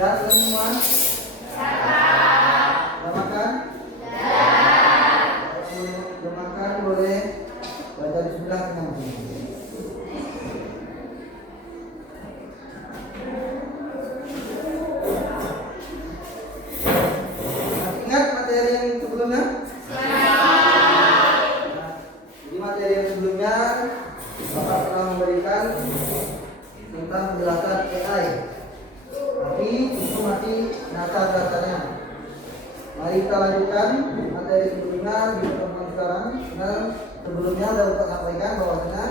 Dan semua? Udah makan? Udah makan boleh baca bismillah kenyang. Ingat materi yang sebelumnya? Jadi materi yang sebelumnya Bapak telah memberikan tentang penjelasan AI. Tapi itu masih dasar-dasarnya. Mari kita lanjutkan materi sebelumnya di pertemuan sekarang. Dan sebelumnya sudah Bapak sampaikan bahwasanya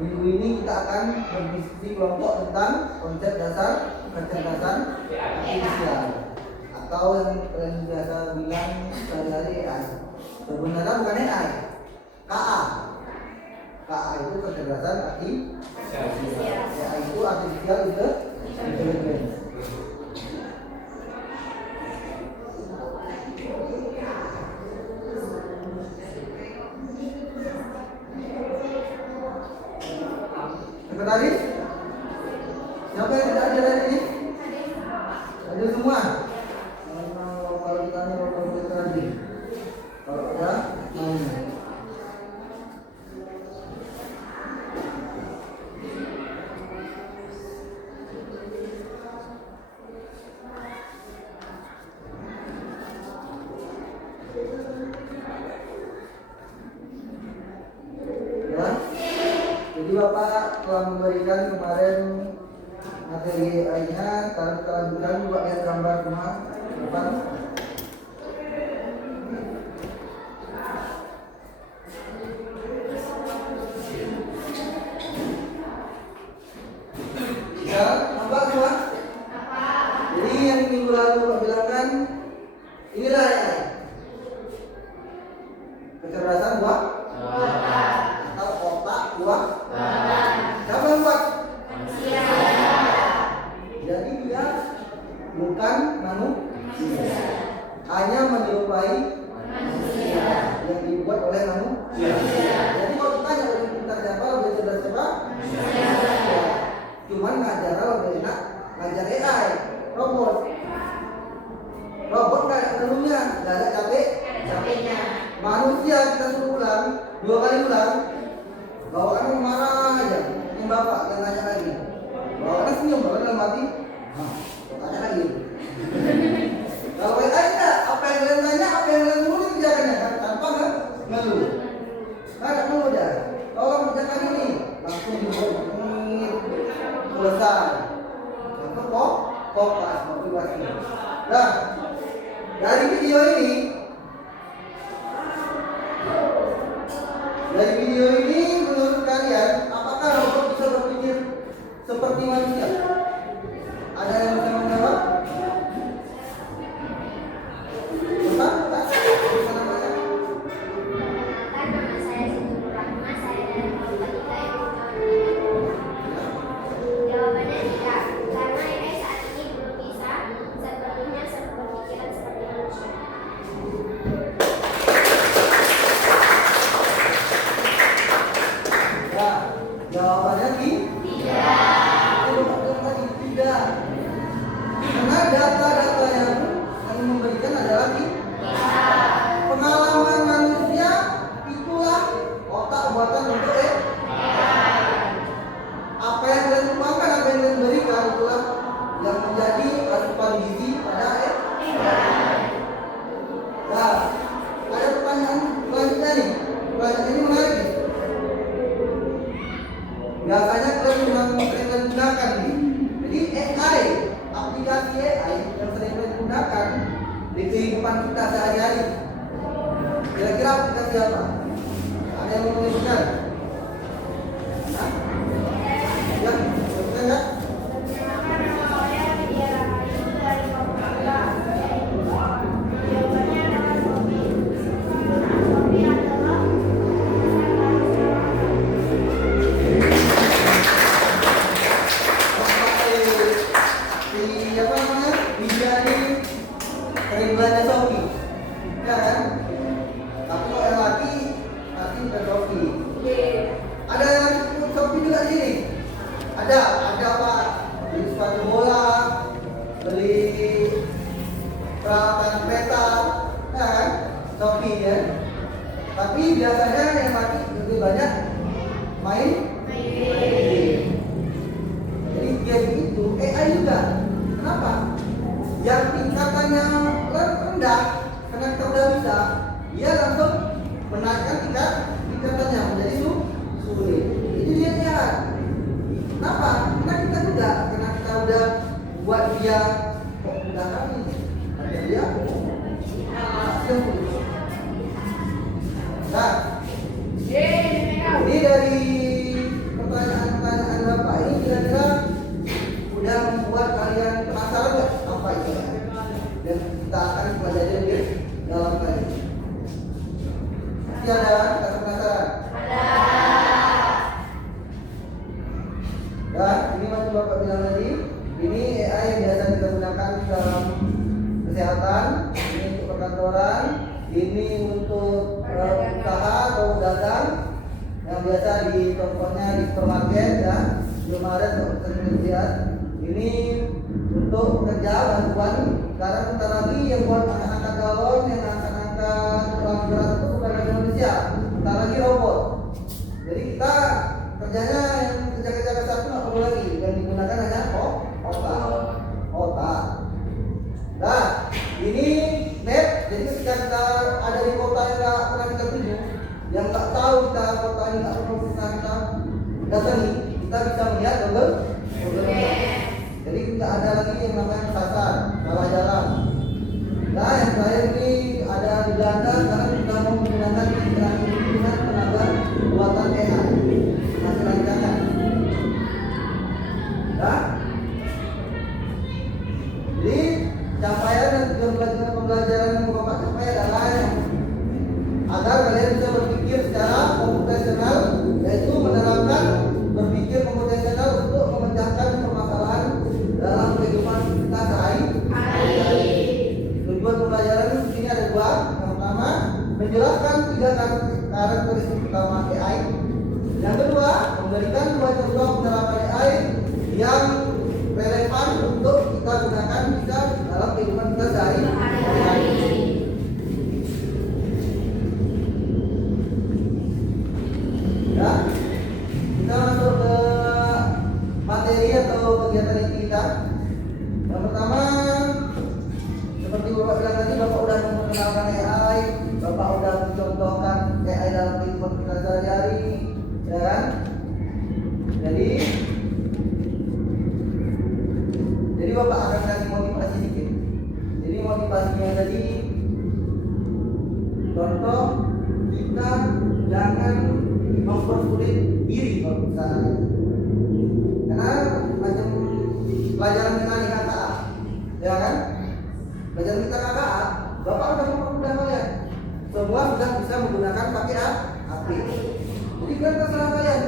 minggu ini kita akan berdiskusi kelompok tentang konsep dasar kecerdasan artifisial atau yang biasa bilang sehari-hari AI. Sebenarnya bukan AI, KA. KA itu kecerdasan artifisial. AI itu artificial intelligence. Sekretaris? Siapa yang tidak ada dari ini? Ada semua? Kalau ditanya kalau kita lagi. Kalau ada, mau. Jadi Bapak telah memberikan kemarin materi AI-nya, sekarang kita lanjutkan juga lihat gambar semua depan. Ya, nampak semua? Jadi yang minggu lalu Bapak bilang kan, inilah AI. Kecerdasan buat atau otak buat. Siapa yang buat? Manusia. Jadi dia bukan manusia, hanya menyerupai manusia yang dibuat oleh manusia. Jadi kalau ditanya oleh kita siapa lebih cerdas siapa? Manusia. Cuman ngajar lebih enak ngajar AI, robot. Robot nggak ada penuhnya, nggak ada capeknya. Manusia kita suruh ulang 2 kali ulang, bawaannya marah aja. Yang bapak yang tanya lagi, bawaannya senyum, bawaannya dalam hati, tanya lagi. Kalau AI enggak, apa yang kalian tanya, apa yang kalian tulis kerjakannya kan tanpa ngeluh. Nggak perlu aja. Tolong kerjakan ini, langsung dibuat selesai. Langsung fokus motivasi. Nah, dari video ini menurut kalian apakah robot bisa berpikir seperti manusia? Ada yang bisa menjawab? Bapak? Bisa namanya? Perkenalkan, nama saya Siti Nurrahma, saya dari Matematika Ilmu Jawabannya tidak, karena AI saat ini belum bisa sepenuhnya berpikiran seperti manusia. Jawabannya tidak. Karena data-data yang kami memberikan adalah pengalaman manusia, itulah otak buatan untuk apa yang kalian tuangkan, apa yang kalian berikan, itulah yang menjadi asupan gizi pada Nah, ada pertanyaan selanjutnya nih. Pertanyaan ini menarik nih. Biasanya kalian gunakan nih. Jadi AI, aplikasi AI yang sering kalian gunakan di kehidupan kita sehari-hari. Kira-kira aplikasi apa? Ada yang mau menunjukkan? Ya, sebutkan ya. Belanja Shopee, ya kan? Tapi kalau yang laki pasti bukan Shopee. Ada yang Shopee juga di sini. Ada apa? Beli sepatu bola, biasanya yang laki lebih banyak main. Jadi game itu AI juga. Kenapa? Yang tingkatannya rendah, karena kita udah bisa, dia langsung menaikkan tingkatannya menjadi sulit. Jadi dia jahat. Kenapa? Karena kita juga, karena kita udah buat dia kok udah kami, ada dia. Nah, ini dari pertanyaan-pertanyaan Bapak ini kira-kira udah membuat kalian penasaran nggak apa itu? Dan kita akan pelajari lebih dalam lagi. Masih ada rasa penasaran? Dan ini masih Bapak bilang tadi, ini AI yang biasa kita gunakan dalam kesehatan, ini untuk perkantoran, ini untuk usaha atau dagang yang biasa di contohnya di supermarket ya, di Maret untuk lihat. Ini untuk pekerja bantuan. Sekarang bentar lagi yang buat angkat galon, yang angkat orang berat itu bukan lagi manusia, bentar lagi robot. Jadi kita kerjanya yang kerja-kerja kasar itu nggak perlu lagi, yang digunakan hanya otak. Nah, ini map. Jadi ketika kita ada di kota yang nggak pernah kita tuju, yang nggak tahu kita kota ini nggak pernah kita datangi, kita bisa melihat Google Map. Jadi tidak ada lagi yang namanya kesasar, salah jalan. Nah, yang terakhir ini ada di Belanda. Sekarang kita mau menggunakan interaksi dengan tenaga buatan AI, masih rancangan. Nah, jadi capaian dan tujuan pembelajaran yang Bapak capai adalah agar kalian bisa berpikir secara komputasional, yaitu menerapkan berpikir komputasional untuk memecahkan permasalahan dalam kehidupan kita sehari-hari. Tujuan pembelajaran di sini ada dua. Yang pertama, menjelaskan 3 karakteristik utama AI. Yang kedua, memberikan 2 contoh penerapan AI yang relevan untuk kita gunakan bisa dalam kehidupan kita sehari-hari. Ya, kita masuk ke materi atau kegiatan inti kita. Yang pertama, seperti Bapak bilang tadi, Bapak udah memperkenalkan AI, Bapak udah mencontohkan AI dalam kehidupan kita sehari-hari, ya kan? Jadi Bapak akan kasih motivasi dikit. Jadi motivasinya tadi, contoh, kita jangan mempersulit diri kalau misalnya. Karena macam pelajaran kita di KKA, ya kan? Pelajaran kita KKA, Bapak udah mempermudah kalian. Semua sudah bisa menggunakan pakai HP. Jadi kan terserah kalian.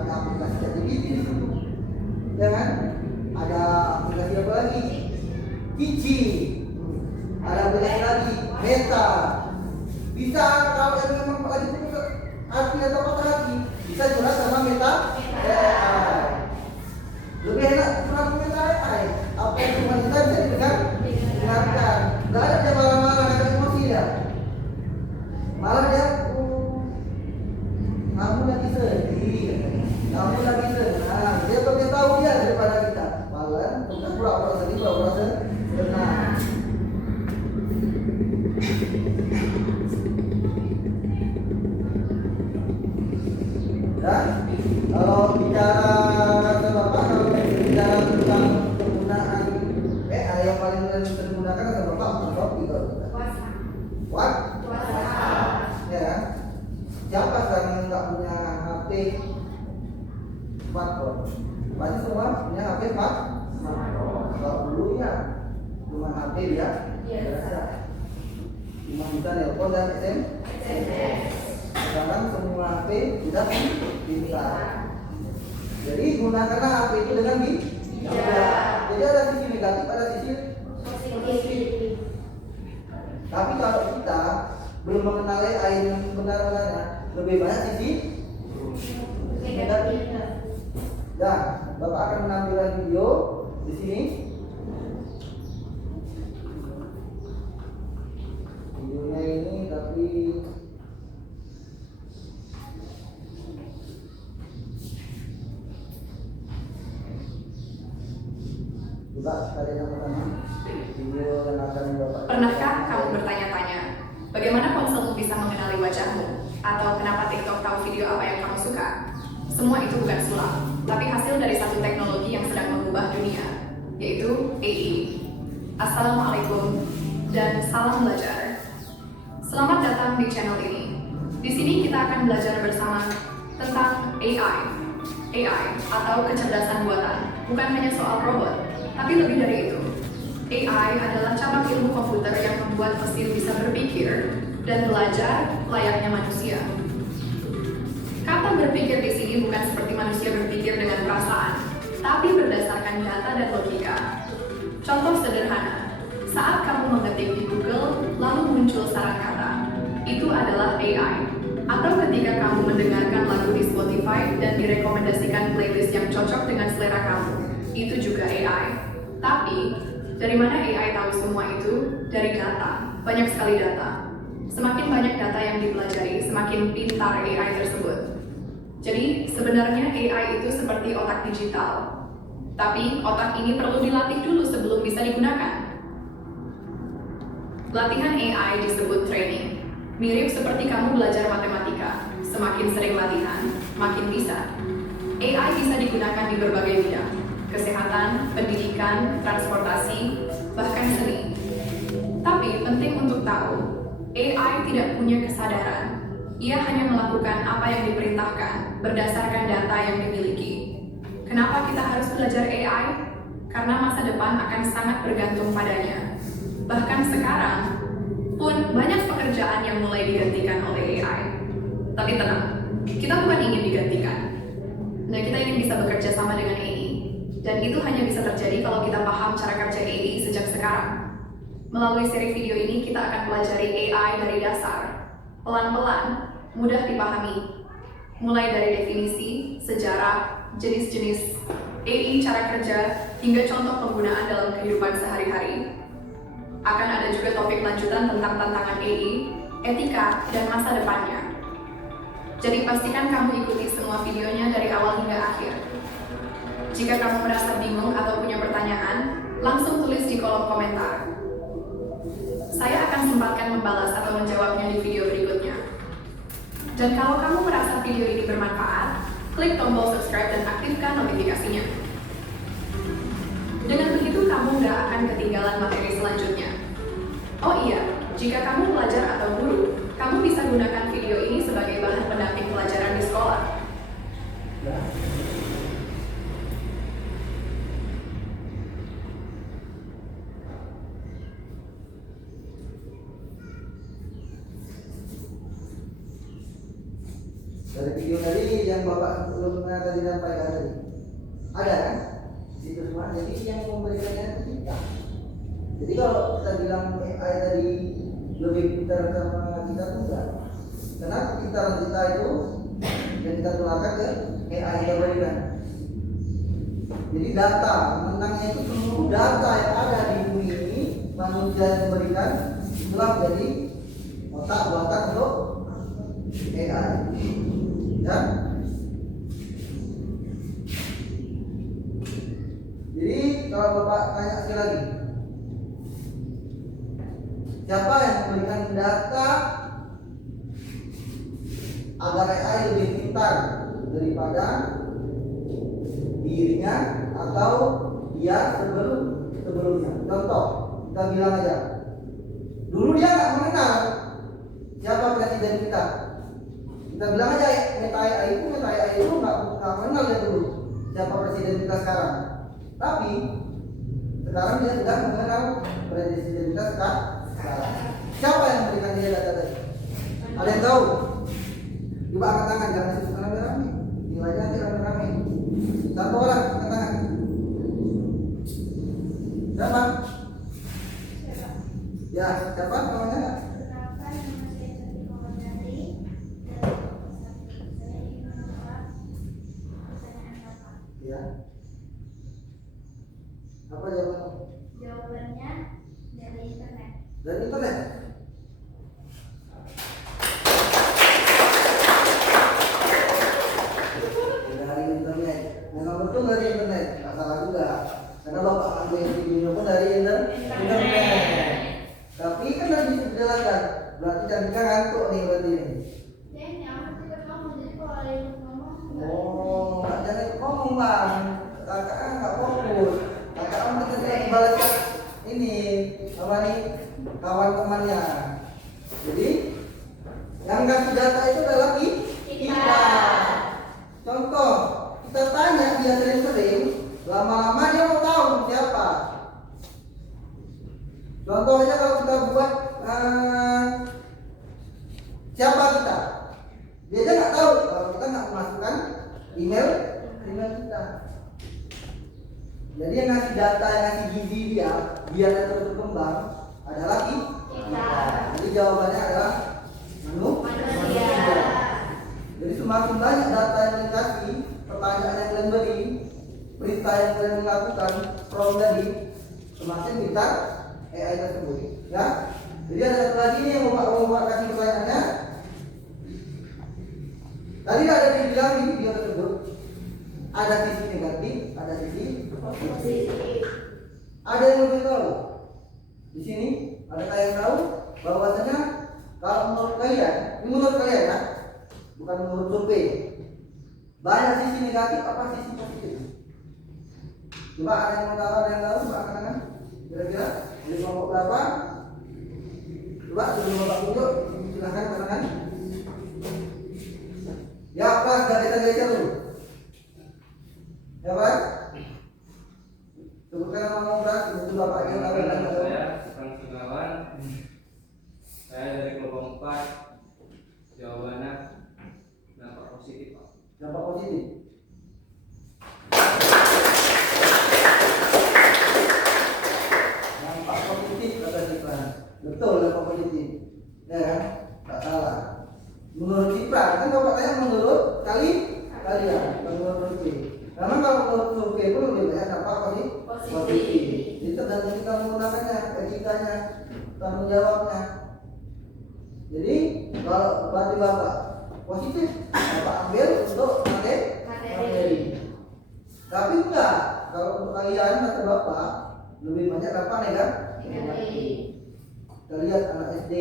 Ada aplikasi jadi di situ, ya kan? Ada aplikasi apa lagi? Kici. Ada aplikasi lagi Meta. Bisa kalau yang memang lagi punya hati atau patah hati, bisa curhat sama Meta. Lebih enak curhat sama Meta AI. Apa yang cuma kita bisa didengarkan. Gak ada dia marah-marah, gak ada emosi ya. Malah dia kamu lagi sedih, kamu lagi senang. Dia lebih tahu dia daripada kita. Malah kita pura-pura sedih, pura-pura senang. Dan kalau bicara kata Bapak, kalau bicara tentang penggunaan AI yang paling sering digunakan kata Bapak apa gitu? WhatsApp. Ya. Siapa sekarang yang nggak punya HP smartphone? Pasti semua punya HP smartphone. Kalau dulu ya cuma HP ya biasa, cuma bisa nelpon dan SMS. Sekarang semua HP sudah bisa. Jadi gunakanlah HP itu dengan bijak. Jadi ada sisi negatif, ada sisi positif. Tapi kalau kita belum mengenal AI yang benar-benarnya, lebih banyak sisi negatif. Dan Bapak akan menampilkan video di sini. Videonya ini tapi Coba kalian yang pertama video yang akan Bapak. Pernahkah kamu bertanya-tanya, bagaimana ponsel bisa mengenali wajahmu? Atau kenapa TikTok tahu video apa yang kamu suka? Semua itu bukan sulap, tapi hasil dari satu teknologi yang sedang mengubah dunia, yaitu AI. Assalamualaikum dan salam belajar. Selamat datang di channel ini. Di sini kita akan belajar bersama tentang AI atau kecerdasan buatan, bukan hanya soal robot, tapi lebih dari itu. AI adalah cabang ilmu komputer yang membuat mesin bisa berpikir dan belajar layaknya manusia. Kata berpikir di sini bukan seperti manusia berpikir dengan perasaan, tapi berdasarkan data dan logika. Contoh sederhana, saat kamu mengetik di Google, lalu muncul saran kata, itu adalah AI. Atau ketika kamu mendengarkan lagu di Spotify dan direkomendasikan playlist yang cocok dengan selera kamu, itu juga AI. Tapi, dari mana AI tahu semua itu? Dari data, banyak sekali data. Semakin banyak data yang dipelajari, semakin pintar AI tersebut. Jadi, sebenarnya AI itu seperti otak digital. Tapi, otak ini perlu dilatih dulu sebelum bisa digunakan. Latihan AI disebut training. Mirip seperti kamu belajar matematika. Semakin sering latihan, makin bisa. AI bisa digunakan di berbagai bidang. Kesehatan, pendidikan, transportasi, bahkan seni. Tapi penting untuk tahu, AI tidak punya kesadaran. Ia hanya melakukan apa yang diperintahkan berdasarkan data yang dimiliki. Kenapa kita harus belajar AI? Karena masa depan akan sangat bergantung padanya. Bahkan sekarang pun banyak pekerjaan yang mulai digantikan oleh AI. Tapi tenang, kita bukan ingin digantikan. Nah, kita ingin bisa bekerja sama dengan AI. Dan itu hanya bisa terjadi kalau kita paham cara kerja AI sejak sekarang. Melalui seri video ini, kita akan pelajari AI dari dasar. Pelan-pelan, mudah dipahami. Mulai dari definisi, sejarah, jenis-jenis AI, cara kerja, hingga contoh penggunaan dalam kehidupan sehari-hari. Akan ada juga topik lanjutan tentang tantangan AI, etika, dan masa depannya. Jadi pastikan kamu ikuti semua videonya dari awal hingga akhir. Jika kamu merasa bingung atau punya pertanyaan, langsung tulis di kolom komentar. Saya akan sempatkan membalas atau menjawabnya di video berikutnya. Dan kalau kamu merasa video ini bermanfaat, klik tombol subscribe dan aktifkan notifikasinya. Dengan begitu, kamu nggak akan ketinggalan materi selanjutnya. Oh iya, jika kamu pelajar atau guru, kamu bisa gunakan video ini sebagai bahan pendamping pelajaran di sekolah. Dari video tadi yang Bapak sebelumnya tadi sampaikan tadi, ada kan? Itu semua. Jadi yang memberikannya itu kita. Jadi kalau kita bilang AI tadi lebih pintar sama kita tuh enggak. Karena kepintaran kita itu yang kita tularkan ke AI yang berikan. Jadi data, menangnya itu seluruh data yang ada di bumi ini manusia yang memberikan itulah menjadi otak buatan untuk AI. Ya. Jadi kalau Bapak tanya sekali lagi, siapa yang memberikan data agar AI lebih pintar daripada dirinya atau dia sebelumnya? Contoh, kita bilang aja, dulu dia nggak mengenal siapa presiden kita. Kita bilang aja meta AI itu nggak mengenal dia dulu siapa presiden kita sekarang. Tapi sekarang dia sudah mengenal presiden kita sekarang. Siapa yang memberikan dia data tadi? Ada yang tahu? Coba angkat tangan, jangan sebut rame-rame. Nilainya nanti rame-rame. Satu orang angkat tangan. Siapa? Ya, siapa namanya? Ya. Apa jawabannya? Jawabannya dari internet. Dari internet. Dari internet. Memang betul dari internet. Nggak salah juga. Karena Bapak ambil kawan temannya. Jadi yang kasih data itu adalah kita. Contoh, kita tanya dia sering-sering, lama-lama dia mau tahu siapa. Contohnya kalau kita buat siapa kita, dia aja nggak tahu kalau kita nggak memasukkan email kita. Jadi yang ngasih data, yang ngasih gizi dia, biar dia terus berkembang adalah kita. Jadi jawabannya adalah manusia. Jadi semakin banyak data yang dikasih, pertanyaan yang kalian beri, perintah yang kalian lakukan, prompt tadi, semakin pintar AI tersebut. Ya. Jadi ada satu lagi nih yang mau kasih pertanyaannya. Tadi ada dibilang di video tersebut ada sisi negatif, ada sisi positif. Ada yang lebih tahu? Di sini ada yang tahu bahwasanya kalau menurut kalian, ini menurut kalian ya, bukan menurut survei, banyak sisi negatif apa sisi positif? Coba ada yang mau tahu, ada yang tahu? Coba angkat kira-kira dari kelompok berapa? Coba sebelum Bapak tunjuk, silahkan katakan. Ya Pak, gak kita geser dulu. Ya Pak? Sebutkan nama Bapak, itu Bapak yang tahu. Saya Sang Sugawan. Saya dari kelompok 4. Jawabannya dampak positif, Pak. Dampak positif. Dampak positif kata Cipran. Betul dampak positif. Ya kan? Tak salah. Menurut Cipran, kan Bapak tanya menurut kalian, menurut survei. Karena kalau menurut survei pun lebih banyak dampak positif. Jadi tergantung kita menggunakannya, etikanya, tanggung jawabnya. Jadi kalau berarti Bapak positif, Bapak ambil untuk materi. Tapi enggak, kalau untuk kalian kata Bapak lebih banyak dampak negatif. Kita lihat anak SD,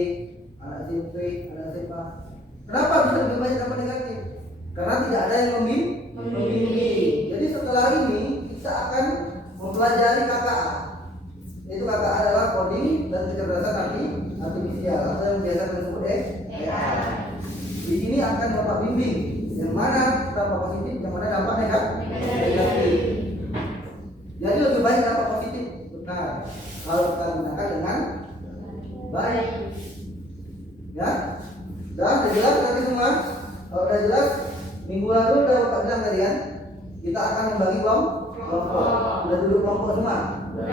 anak SMP, anak SMA. Kenapa bisa lebih banyak dampak negatif? Karena tidak ada yang membimbing. Jadi setelah ini kita akan mempelajari KKA. Itu KKA adalah coding dan kecerdasan artifisial atau yang biasa disebut AI. Di sini akan Bapak bimbing yang mana dampak positif, yang mana dampak negatif. Jadi lebih baik dampak positif, benar. Kalau kita gunakan dengan baik, ya. Udah jelas tadi semua. Kalau udah jelas, minggu lalu udah Bapak bilang tadi kan, kita akan membagi kelompok. Udah duduk kelompok semua. Udah.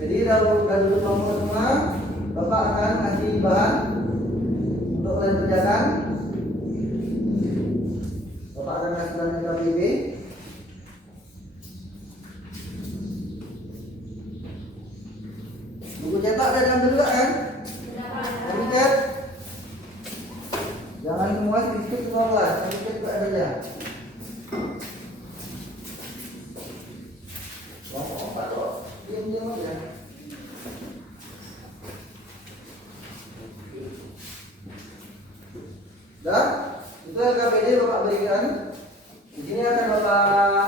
Jadi udah duduk kelompok semua. Bapak akan ngasih bahan untuk kalian kerjakan. Bapak akan kasih bahan KBB. Buku cetak dan ambil juga kan? Ambil cat. Jangan semua sedikit semua kelas, sedikit juga saja. Lompat kok, diam-diam aja. Dah, itu LKPD Bapak berikan. Di sini akan Bapak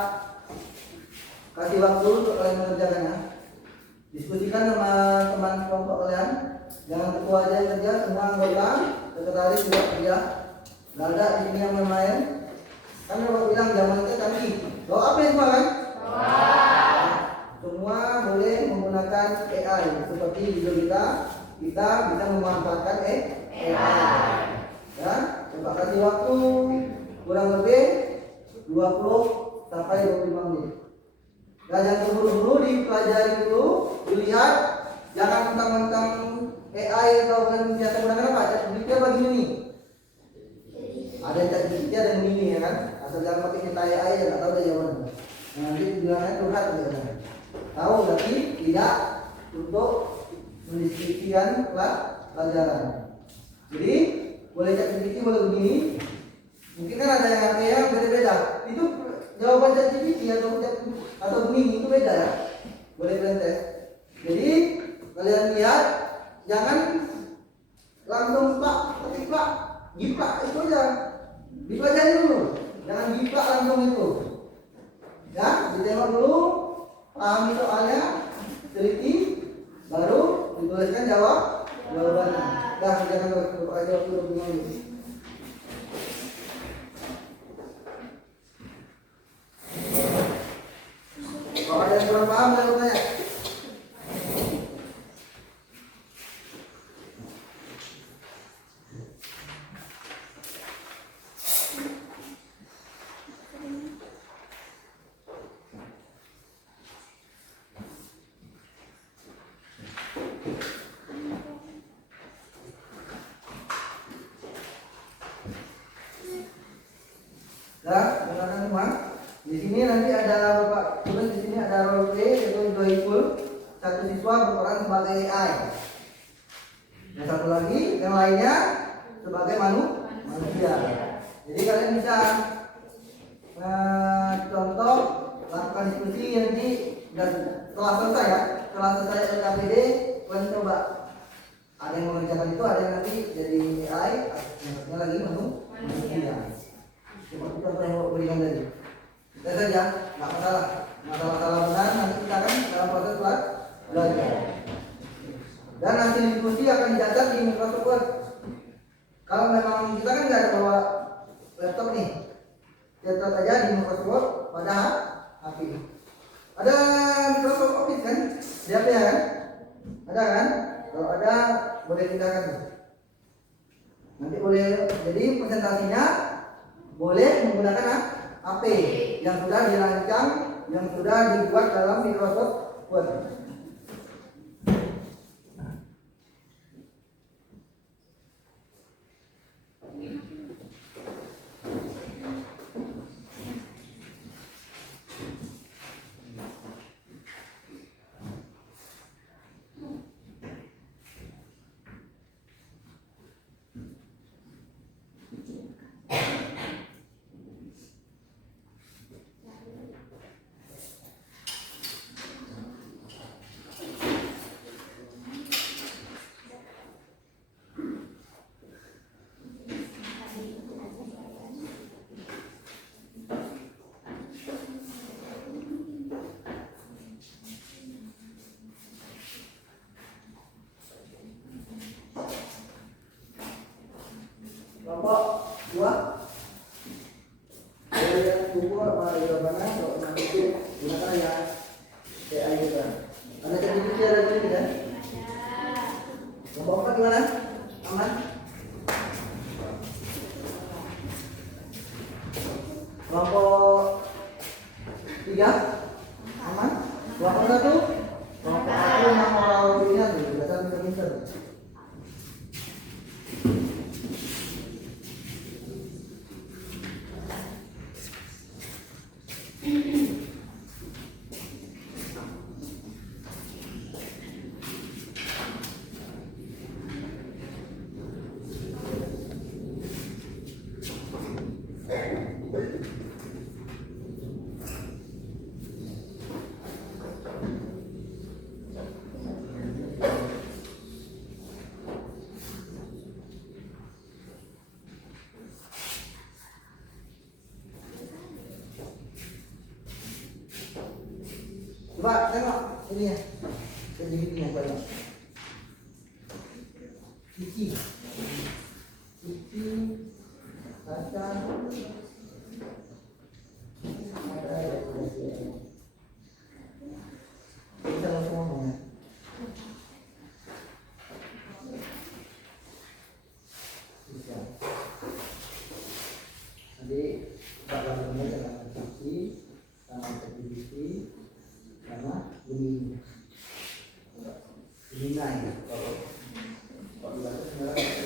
kasih waktu untuk kalian mengerjakannya. Diskusikan sama teman kelompok kalian. Jangan ketua aja yang kerja, semua anggota, sekretaris juga kerja. Nggak ada di sini yang main-main. Kan Bapak bilang zaman itu canggih. Bawa apa semua kan? Semua boleh menggunakan AI. Seperti video kita bisa memanfaatkan AI. Ya, coba kasih waktu kurang lebih 20 sampai 25 menit. Dan yang terburu-buru dipelajari dulu, dilihat, jangan mentang-mentang AI atau kan biasa menggunakan apa? Dia bagi ini. Ada yang tak sedikit, ada yang ini ya kan? Asal jangan pakai kita AI ya nggak tahu dia jawaban. Nanti bilangnya curhat gitu kan. Tahu tapi tidak untuk mendiskusikan pelajaran. Jadi boleh cek sedikit, boleh begini. Mungkin kan ada yang artinya beda-beda. Itu jawaban ChatGPT atau begini itu beda ya. Boleh kalian tes. Jadi kalian lihat, jangan langsung Pak, ketik Pak, giplak itu aja. Dipelajari dulu. Jangan giplak langsung itu. Ya, ditengok dulu, pahami soalnya, teliti, baru dituliskan jawabannya. Dah, jangan lupa jawab dulu bingung. Kalau ada yang kurang paham, jangan tanya. Nah, gunakan semua. Di sini nanti ada Bapak tulis di sini ada role play yaitu joyful. Satu siswa berperan sebagai AI. Yang satu lagi, yang lainnya sebagai manusia. Jadi kalian bisa contoh lakukan diskusi nanti dan setelah selesai ya. Setelah selesai LKPD, kalian coba. Ada yang mengerjakan itu, ada yang nanti jadi AI, yang satunya lagi manusia. Seperti contoh yang saya berikan tadi. Kita saja, nggak masalah. Masalah benar nanti kita akan dalam proses belajar. Dan hasil diskusi akan dicatat di Microsoft Word. Kalau memang kita kan nggak ada bawa laptop nih, catat aja di Microsoft Word pada HP. Ada Microsoft Office kan? Di HP ya kan? Ada kan? Kalau ada boleh pindahkan. Nanti boleh. Jadi presentasinya boleh menggunakan HP yang sudah dirancang, yang sudah dibuat dalam Microsoft Word. Kelompok 2 ada buku apa jawabannya kalau nanti gunakan ya AI juga. Anda jadi pikir ada ini kan? Kelompok 4 gimana? Aman? Kelompok 3 aman? Kelompok 1 kelompok 1 yang mau lihat tuh dasar pinter-pinter. Coba tengok ini ya, segitinya banyak. Cici, kaca, ada ya, bisa langsung ngomong ya. Bisa. Nanti kita lakukan dengan cici, sama cici. Karena ini naik kalau dibaca sebenarnya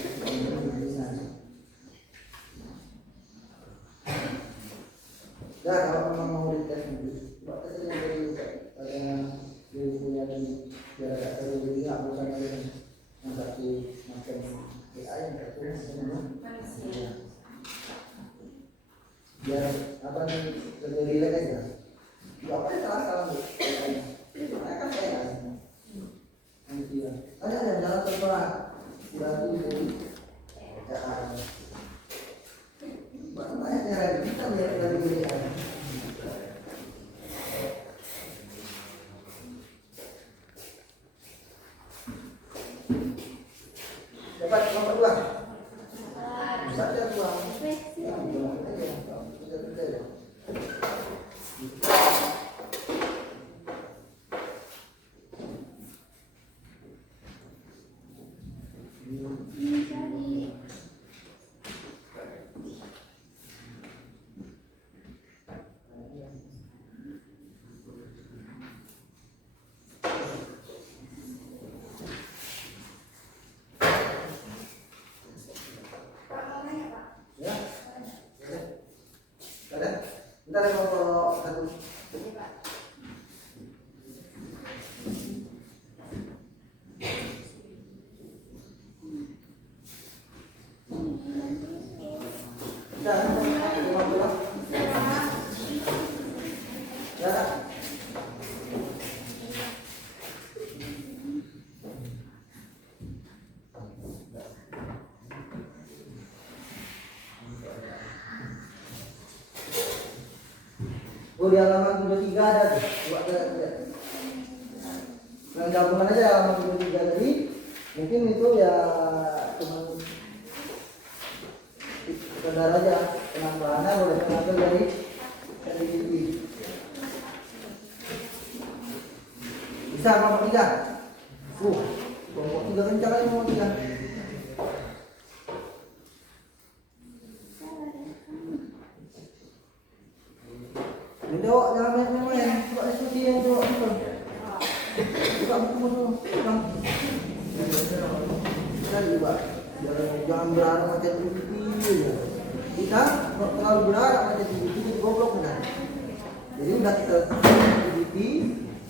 Dapat nomor 2. Baca 2. Ya, aja. Ya. Ada? Bentar ya kalau satu. Dah, lima belas. Ya. Oh, di halaman 73 ada tuh. Coba lihat. Yang gabungan aja halaman 73 tadi. Mungkin itu ya teman saudara aja penambahannya boleh mengambil dari TV. Bisa kelompok 3. Kelompok 3 kencang aja kelompok 3. Jawab, jangan main-main. Coba diskusi yang jawab betul. Buka buku dulu. Sekali juga. Jangan berharap macam TV ya. Kita terlalu berharap macam TV jadi goblok kan. Jadi udah kita TV,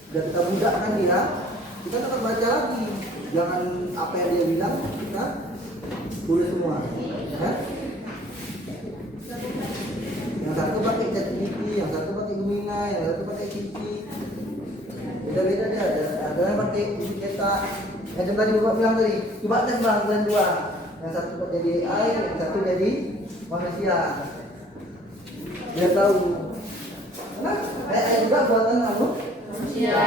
udah kita budakkan dia, kita tetap baca lagi. Jangan apa yang dia bilang kita tulis semua, kan? Yang satu pakai ChatGPT, yang satu pakai Gemini, yang satu pakai Kiki. Beda-beda dia. Ada yang pakai buku cetak. Yang tadi Bapak bilang tadi, coba tes bang bulan 2. Yang satu jadi AI, yang satu jadi manusia. Dia tahu. Nah, AI juga buatan apa? Manusia.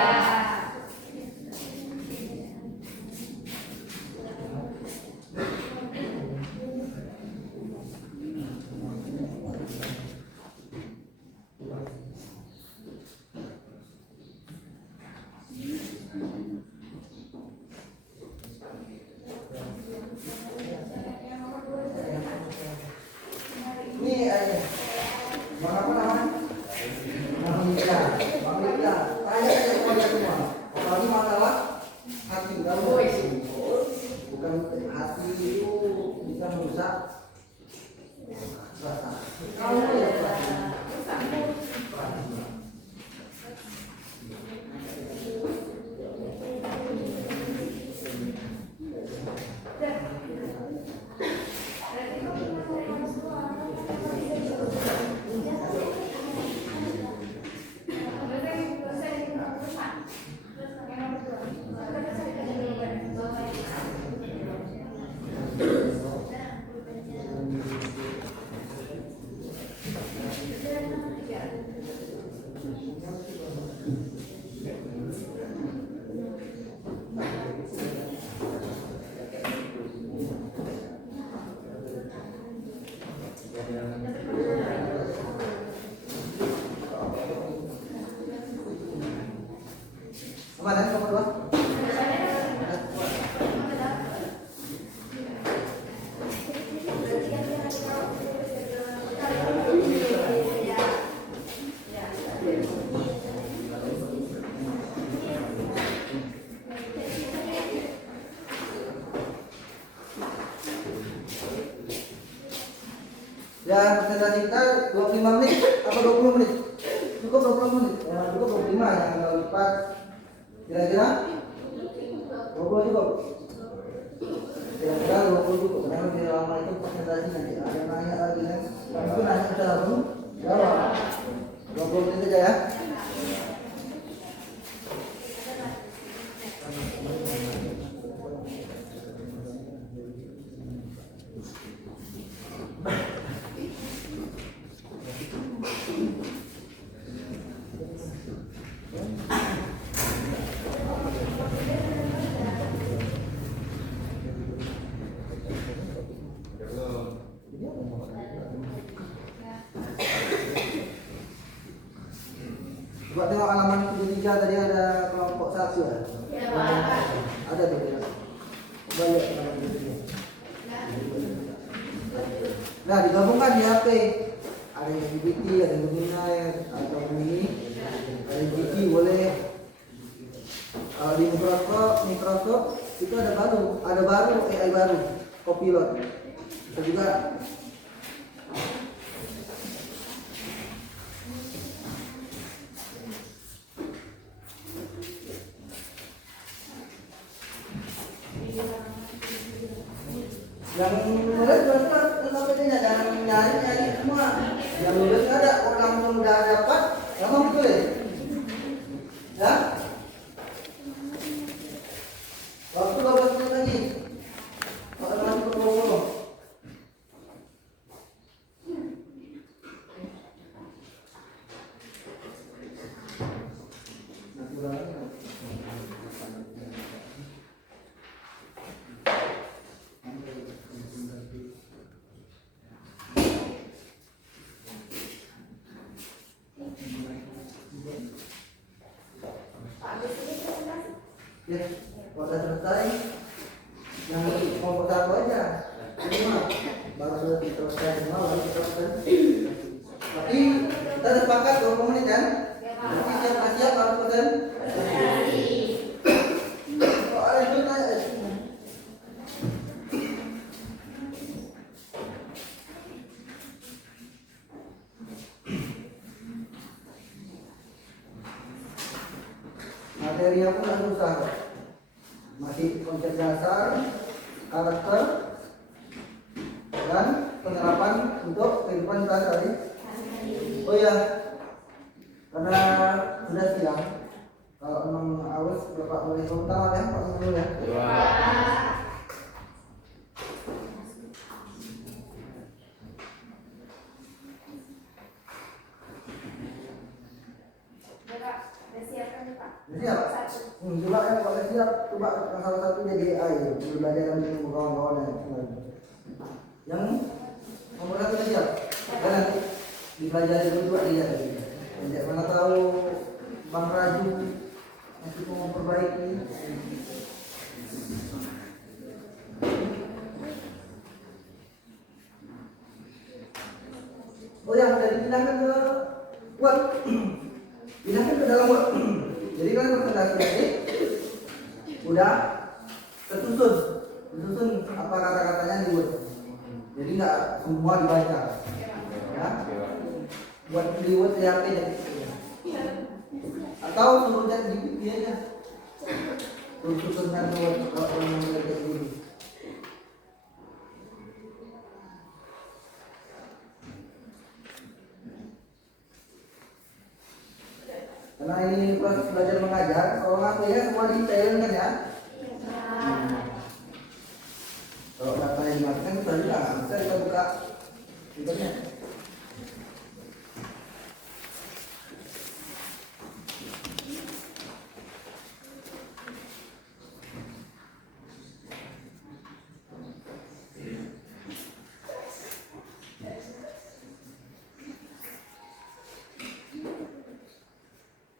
Ini ayah. Bang apa namanya? Bang Lika. Tanya aja sama dia semua. Apalagi masalah hati. Kalau bukan hati itu bisa merusak rasa. Kamu ya kemana nomor 2? Ya, presentasi kita 25 menit atau 20 menit? Cukup 20 menit. Ya, cukup 25 yang kalau lipat kira-kira 20 cukup. Kira-kira 20 cukup. Karena lebih lama itu presentasi nanti ada nanya lagi kan. Mungkin nanya bisa langsung jawab. 20 menit aja ya. 3 tadi ada kelompok 1 ya? Ya, Pak. Ada tuh ya. Banyak kelompok 3. Nah, digabungkan di HP. Ada yang GPT, ada yang Gemini, atau ini. Ada yang GPT boleh. Kalau di Microsoft itu ada baru AI baru, Copilot. Bisa juga. Yang mulai KPT-nya jangan nyari semua. Yang lulus ada orang yang udah dapat, emang betul ya? Ya? Waktu 12 menit lagi. Kalau masuk ke 20. Ya, kalau sudah selesai, yang kelompok 1 aja. Semua baru sudah selesai semua, lalu kita pesan. Tapi kita udah sepakat 20 menit kan? Nanti siap harus pesan. Oh, ada yang tanya. Materinya pun tidak susah, masih konsep dasar, karakter, dan penerapan untuk kehidupan sehari-hari. Oh ya, karena sudah siang, kalau memang haus, Bapak boleh komentar ya, Pak Guru ya. Siap. Coba ya kalau siap, coba salah satu jadi AI, belajar dengan kawan-kawan yang nomor 1 siap. Dan nanti dipelajari berdua dia tadi. Tidak mana tahu Bang Raju masih mau memperbaiki. Oh ya, sudah dipindahkan ke Word. Pindahkan ke dalam Word. Jadi kan presentasi tadi udah tersusun apa kata-katanya di Word. Jadi nggak semua dibaca, ya. Buat di Word ya atau suruh chat GPT aja. Susunkan Word kalau mau kayak gini. Karena ini proses belajar mengajar, kalau ngakunya semua detail kan ya. Kalau data yang dimasukkan kita juga nggak bisa kita buka internet.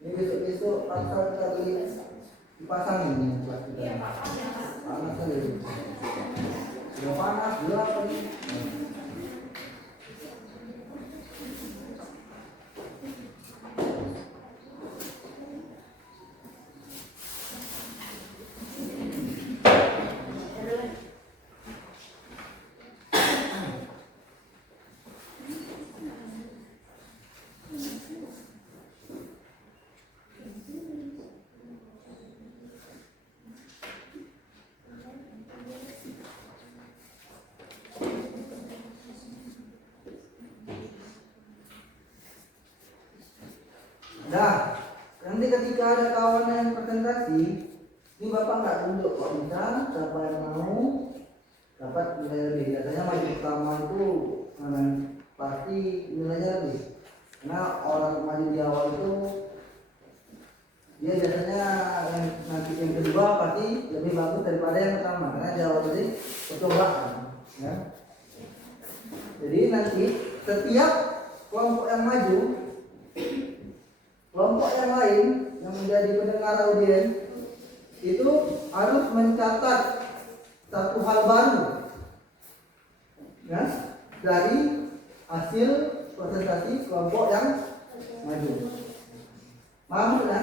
Ini besok-besok pasal kita beli dipasang ini buat kita. Panas sekali. Sudah panas, gelap lagi. Nah, nanti ketika ada kawan yang presentasi, ini Bapak nggak duduk kok bisa, siapa yang mau dapat nilai lebih. Biasanya maju pertama itu pasti nilainya lebih. Karena orang maju di awal itu dia biasanya yang nanti yang kedua pasti lebih bagus daripada yang pertama, karena di awal tadi percobaan, ya. Jadi nanti setiap kelompok yang maju, kelompok yang lain yang menjadi pendengar audien itu harus mencatat satu hal baru, ya, dari hasil presentasi kelompok yang maju. Paham ya?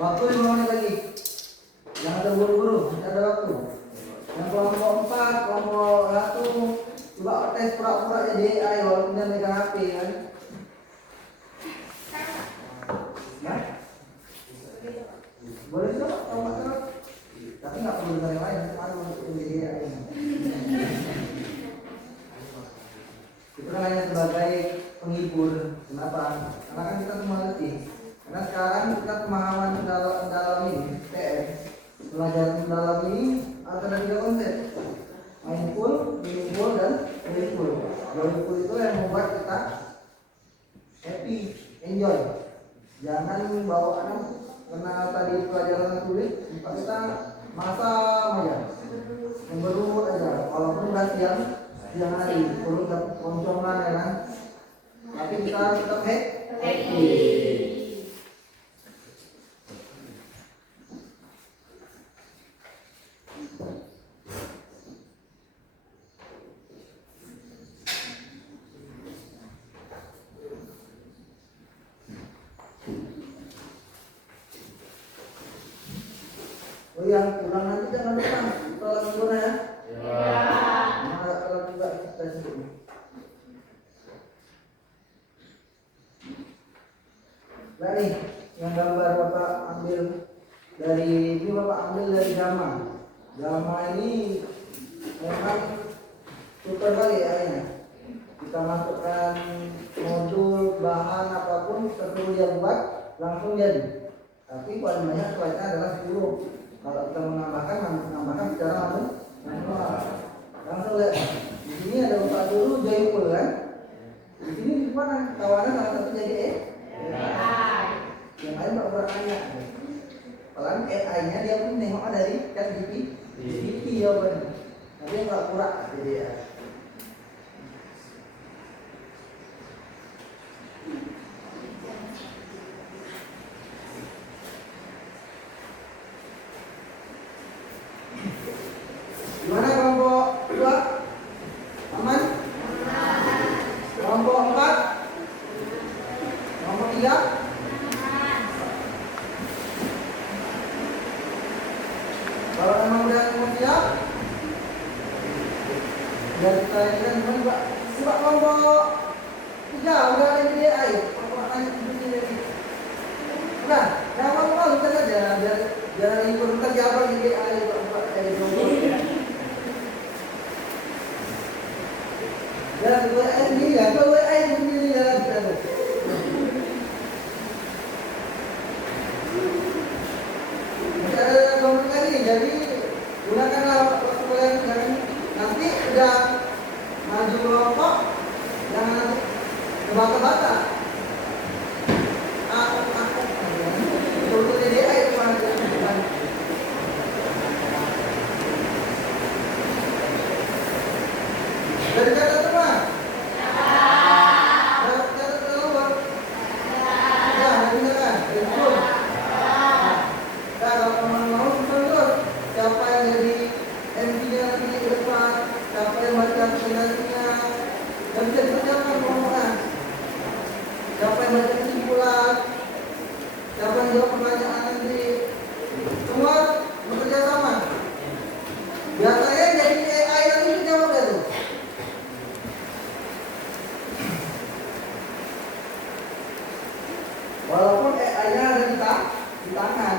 Waktu 5 menit lagi. Jangan ada buru-buru, tidak ada waktu. Yang kelompok 4, kelompok 1 coba tes pura-pura jadi AI walaupun dia megang HP kan. Ya? Boleh coba kalau nggak salah. Tapi nggak perlu dengan yang lain, cuma untuk jadi AI. Itu kan hanya sebagai penghibur. Kenapa? Karena kan kita semua letih. Karena sekarang kita pemahaman dalam ini, TS, belajar dalam ini ada 3 konsep: mindful, meaningful, dan joyful. Joyful itu yang membuat kita happy, enjoy. Jangan bawa karena tadi pelajaran sulit, kita masam aja, memberut aja. Walaupun udah siang hari, perut dapat koncongan ya kan. Tapi kita tetap happy. Oh yang pulang nanti jangan lupa sholat zuhur ya. Nah, kalau juga kita sini. Nah nih, yang gambar Bapak ambil dari ini, Bapak ambil dari Gamma. Gamma ini memang super kali ya ini. Kita masukkan modul, bahan apapun terus dia buat langsung jadi. Tapi paling banyak slide-nya adalah 10. Kalau kita menambahkan secara manual. Langsung lihat. Di sini ada 4 dulu joyful kan. Di sini di mana kawanan salah satu jadi AI. Yang lain pura-pura nanya. Padahal AI-nya dia pun nengok dari ChatGPT jawabannya. Tapi yang pura-pura jadi AI. Gimana kelompok 2? Aman? Kelompok 4? Kelompok 3? Kalau memang udah mau siap, biar kita kan gimana Pak? Coba kelompok 3 udah ada di AI. Kelompok tanya begini lagi. Udah, jangan malu-malu kita saja biar ikut ntar jawab di AI Pak dari kelompok. Jalan ke WA sendiri ya, ke WA sendiri jalan kita tuh. Masih ada kelompok lagi, jadi gunakanlah waktu kalian jangan nanti udah maju kelompok jangan tebak-tebakan. Aku untuk jadi air mana? Dari kata teman. Kata teman. Ya, dari kan. Betul. Kalau teman mau terus siapa yang jadi MC-nya nanti di depan, siapa yang baca presentasinya, dan bisa dikerjakan ngomongnya. Siapa yang baca kesimpulan, siapa yang jawab pertanyaan nanti, semua bekerja sama. Biasanya jadi AI nanti jawab ya tuh. Walaupun AI-nya ada di tangan.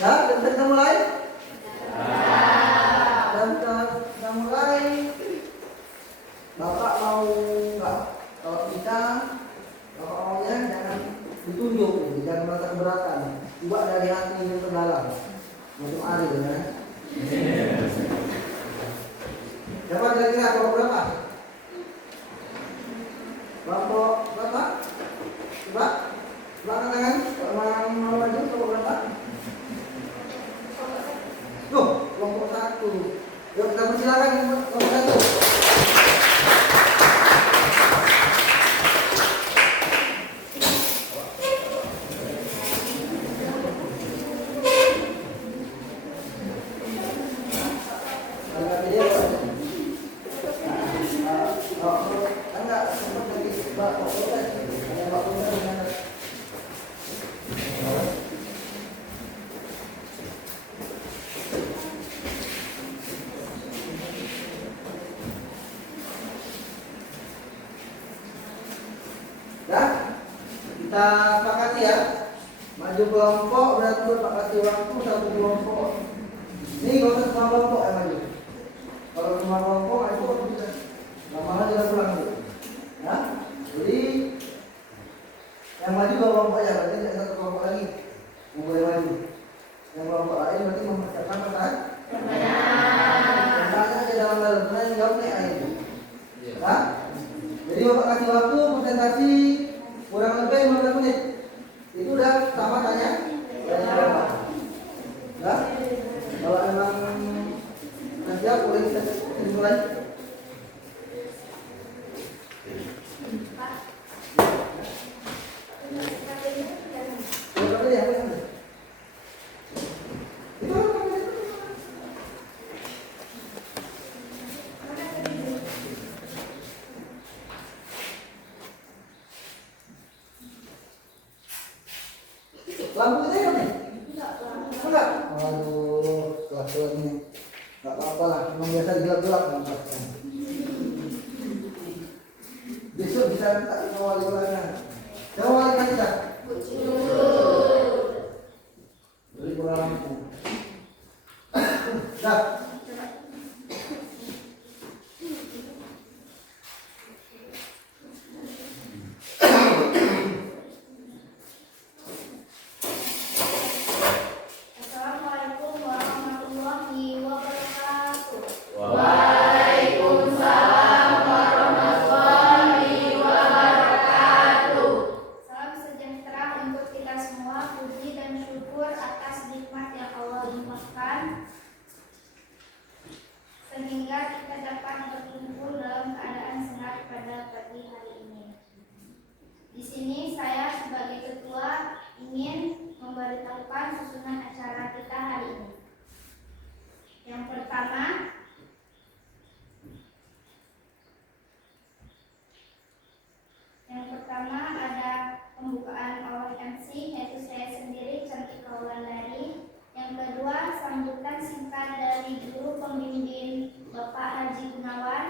Ya, kita mulai. Dan kita mulai. Bapak mau nggak? Kalau kita, bapak maunya jangan ditunjuk, jangan merasa keberatan. Coba dari hati yang terdalam. Macam Ari, ya. Siapa kira-kira kelompok berapa? Kelompok berapa? Coba, belakang tangan. Kalau mau maju kelompok berapa? Loh, kelompok 1. Yuk kita persilakan kelompok 1. Ya, kita sepakati ya. Maju kelompok berarti berpakati waktu satu kelompok. Ini kalau semua kelompok yang maju. Kalau semua kelompok itu bisa lama-lama kita pulang dulu. Ya, jadi yang maju dua kelompok ya, berarti ada satu kelompok lagi yang boleh maju. Yang kelompok lain berarti mempersiapkan pertanyaan. Pertanyaan di dalam lalu, yang jawab nih itu. Ya, jadi bapak kasih waktu presentasi kurang lebih 15 menit. Itu udah sama tanya berapa? Ya, kalau emang siap boleh kita mulai. Lampu itu nih? Enggak. Aduh, kelakuan ini. Enggak apa-apa lah, memang biasa gelap-gelap nampaknya. Besok bisa minta ke wali ulangan. Siapa wali kan kita? Beri kurang lampu. Dah. Assalamualaikum warahmatullahi wabarakatuh. Salam sejahtera untuk kita semua. Puji dan syukur atas nikmat yang Allah limpahkan sehingga kita dapat berkumpul dalam keadaan sehat pada pagi hari ini. Di sini saya sebagai ketua ingin memberitahukan susunan acara kita hari ini. Yang pertama ada pembukaan oleh MC, yaitu saya sendiri, Cantika Wulandari. Yang kedua, sambutan singkat dari guru pembimbing Bapak Haji Gunawan.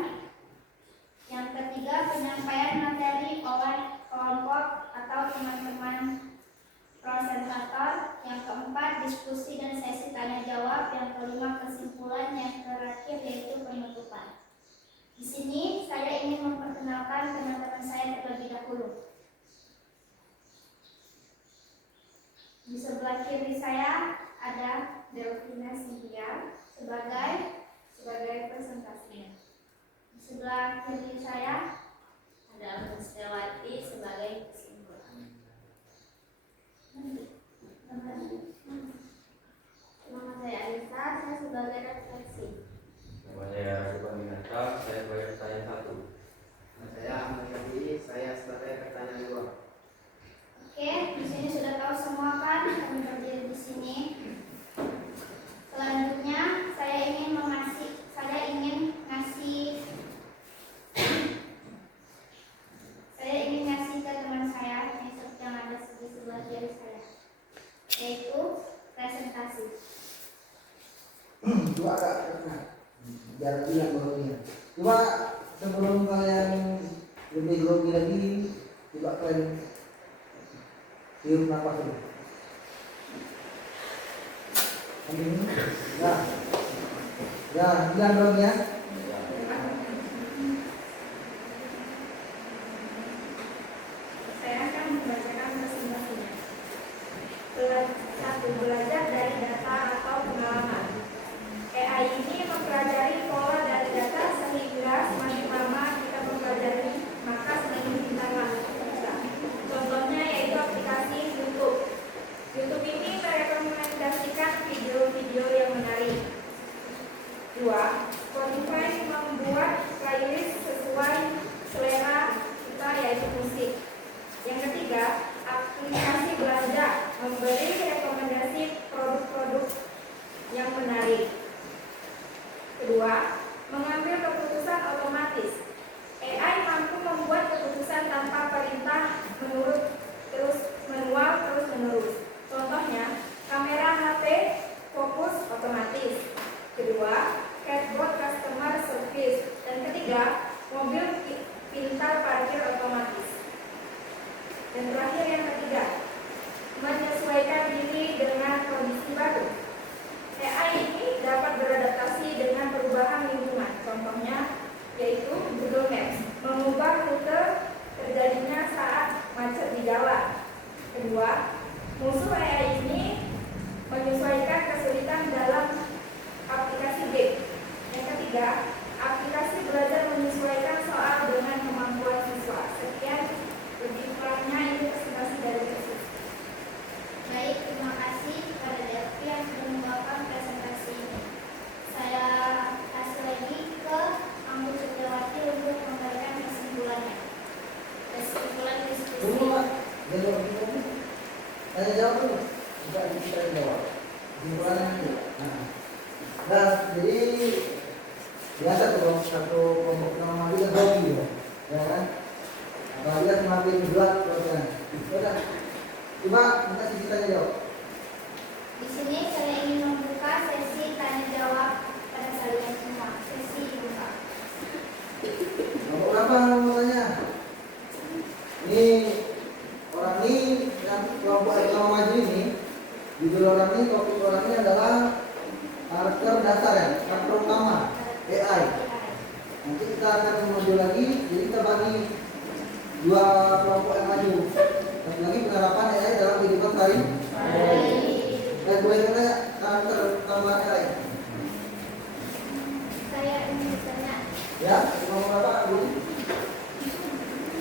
Yang ketiga, penyampaian materi oleh kelompok atau teman-teman presentator. Yang keempat, diskusi dan sesi tanya jawab. Yang kelima, kesimpulan. Yang terakhir yaitu penutupan. Di sini saya ingin memperkenalkan teman-teman saya terlebih dahulu. Di sebelah kiri saya ada Delvina Cynthia sebagai presentasinya. Di sebelah kiri saya ada Mustewati sebagai kesimpulan. Nama saya Alisa, saya sebagai refleksi. Nama saya Rupanginata, saya sebagai pertanyaan 1. Saya Ahmad Yadi, saya sebagai pertanyaan 2. Oke, di sini sudah tahu semua kan kami berdiri di sini. Selanjutnya saya ingin ngasih grogi lagi, coba kalian tiup nafas dulu. Ambil. Ya, bilang dong ya. Saya akan membacakan presentasinya. Satu, belajar dari data atau pengalaman. AI ini mempelajari pola dari data sehingga semakin lama kita mempelajari, maka semakin kita bisa. Contohnya yaitu aplikasi YouTube. YouTube ini merekomendasikan video-video yang menarik. 2. Spotify membuat playlist sesuai selera kita yaitu musik. Yang ketiga, aplikasi belanja memberi rekomendasi produk-produk yang menarik. Kedua, mengambil keputusan otomatis. AI mampu membuat keputusan tanpa perintah manual terus-menerus. Contohnya, kamera HP fokus otomatis. Kedua, chatbot customer service. Dan ketiga, mobil pintar parkir otomatis. Dan terakhir yang ketiga, menyesuaikan diri dengan kondisi baru. AI ini dapat beradaptasi dengan perubahan lingkungan. Contohnya yaitu Google Maps mengubah rute terjadinya saat macet di jalan. Kedua, musuh AI ini menyesuaikan kesulitan dalam aplikasi game. Yang ketiga, aplikasi belajar menyesuaikan soal dengan kemampuan siswa. Sekian lebih kurangnya ini presentasi dari Yesus. Baik, terima kasih kepada Devi yang sudah membawakan presentasi ini. Saya kasih lagi ke Anggun Setiawati untuk memberikan kesimpulannya. Kesimpulan diskusi. Tunggu Pak, jawab dulu. Tanya jawab dulu. Tidak kita jawab. Simpulannya nanti. Nah, jadi biasa tuh satu kelompok nama juga hobi ya kan? Apabila semakin berat program. Sudah. Coba minta sisi tanya jawab. Di sini saya ingin membuka sesi tanya jawab pada kalian semua. Sesi buka. Nomor berapa mau tanya? Ini orang ini yang kelompok ekonomi maju ini, judul orang ini, topik orang ini adalah karakter dasar ya, karakter utama AI. Nanti kita akan maju lagi, jadi kita bagi dua kelompok yang maju. Satu lagi penerapan AI dalam kehidupan sehari-hari. Boleh tanya karakter utama AI? Saya ingin bertanya. Ya, nomor berapa Bu?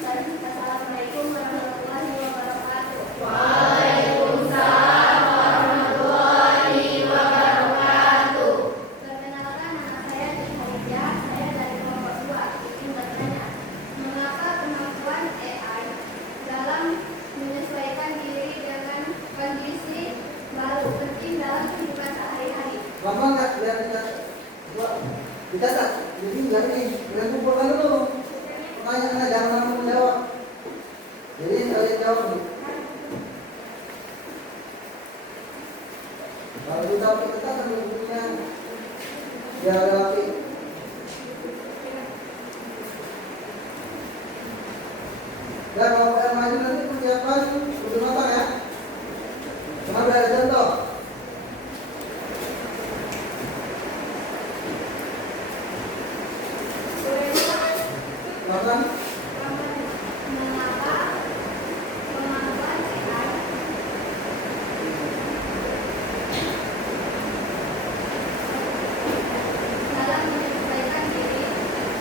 Assalamualaikum warahmatullahi wabarakatuh. Waalaikumsalam warahmatullahi wabarakatuh. Perkenalkan, nama saya Tirhaija. Saya dari kelompok 2. Ingin bertanya, mengapa kemampuan AI dalam menyesuaikan diri dengan kondisi baru penting dalam kehidupan sehari-hari? Gampang nggak? Biar kita tak. Jadi biar ini, biar kumpulkan dulu. Pertanyaannya jangan langsung menjawab. Jadi saya jawab nih. Kalau kita kita kan bentuknya ya rapi. Dan kalau yang maju nanti persiapan udah matang ya. Cuma belajar contoh. Matang. Mengapa kemampuan AI dalam menyesuaikan diri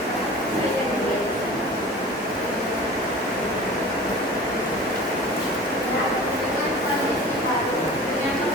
dengan kondisi baru?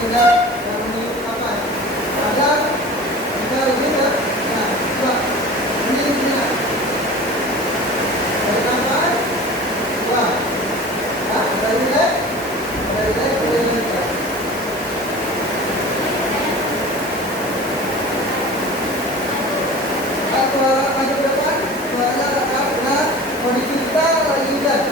tidak memenuhi kapan. Ada tinggal juga. Nah, coba ini intinya. Dari kapan? Dua. Nah, dari lab, dari lab. Suara maju ke depan, suaranya rata, kondisi kita lagi hujan.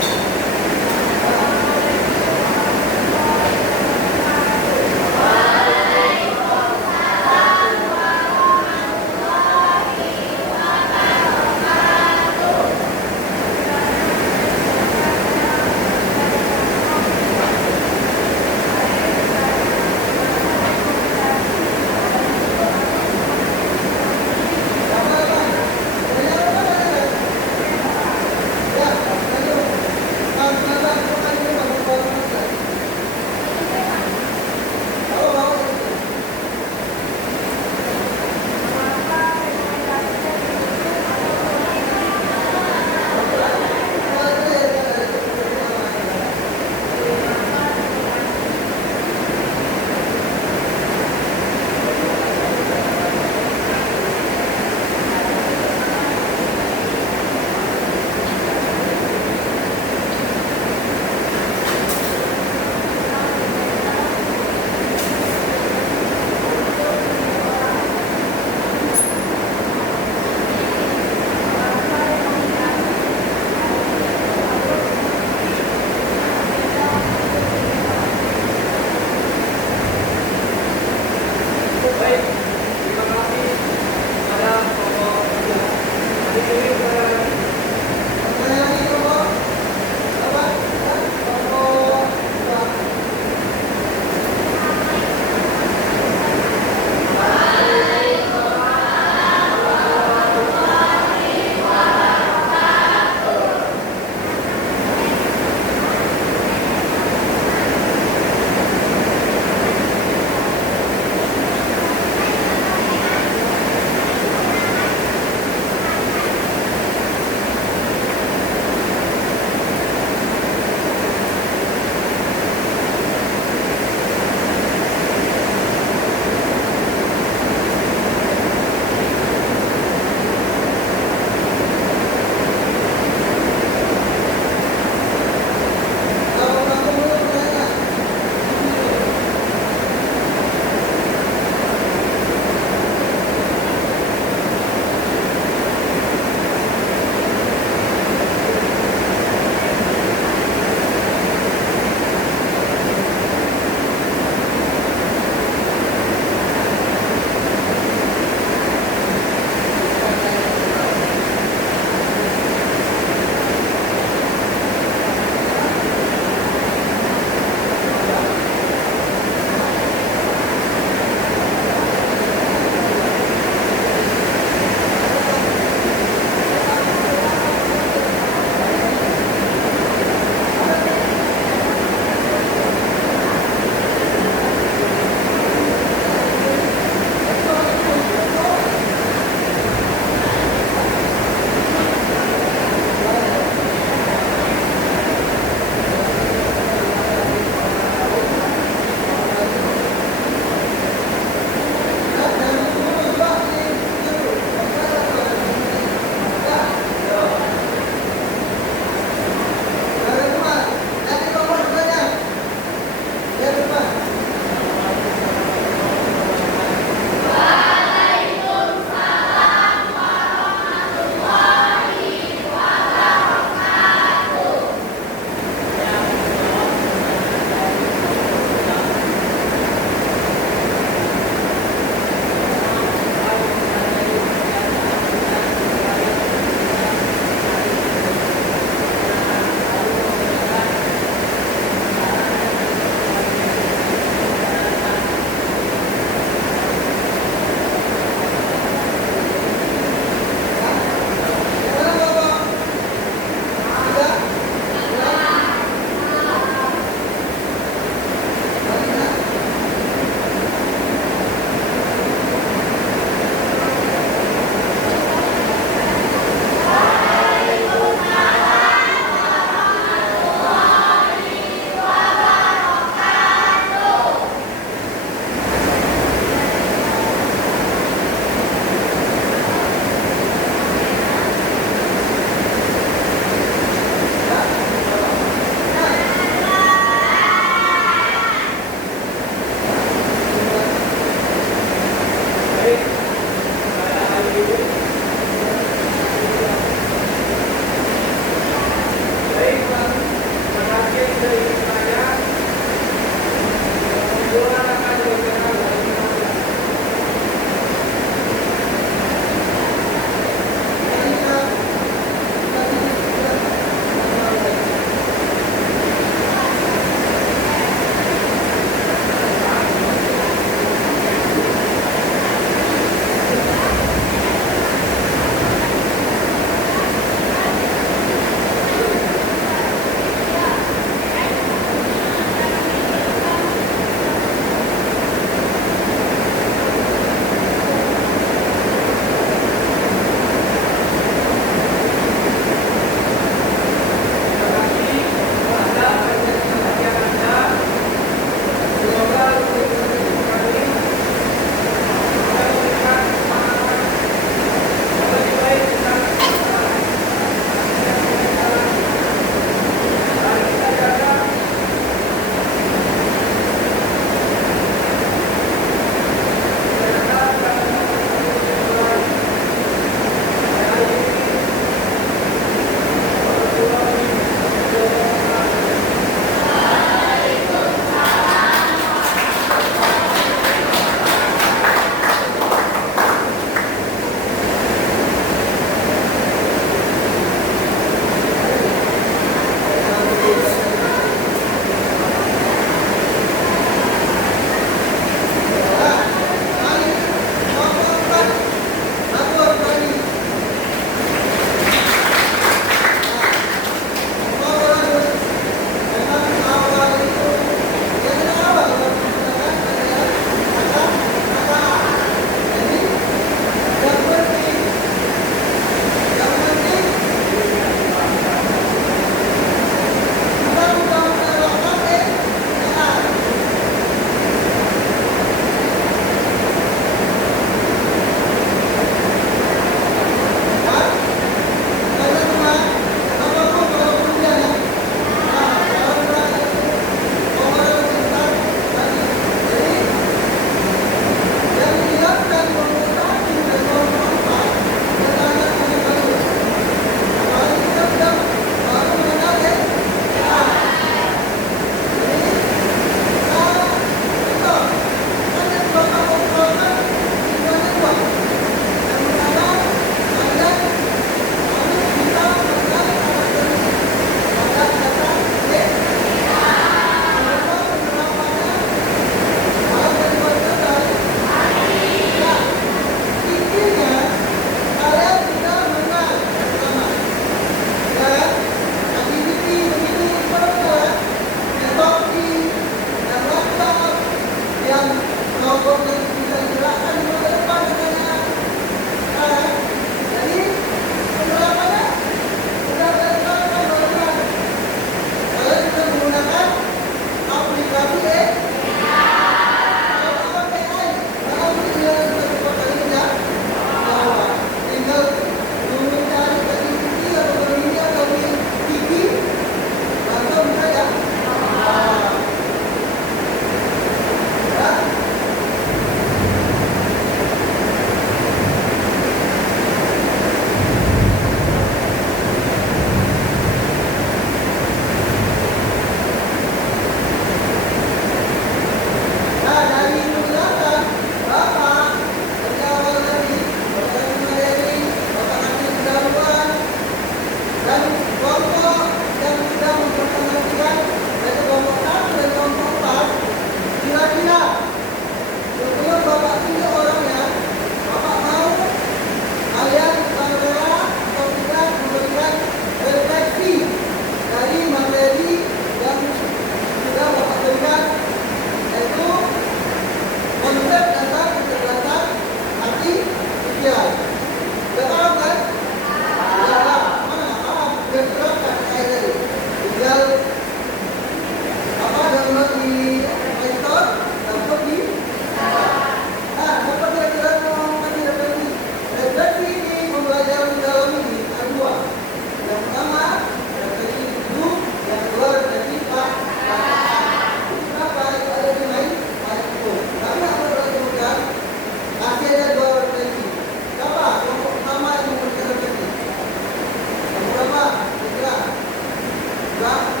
Buka.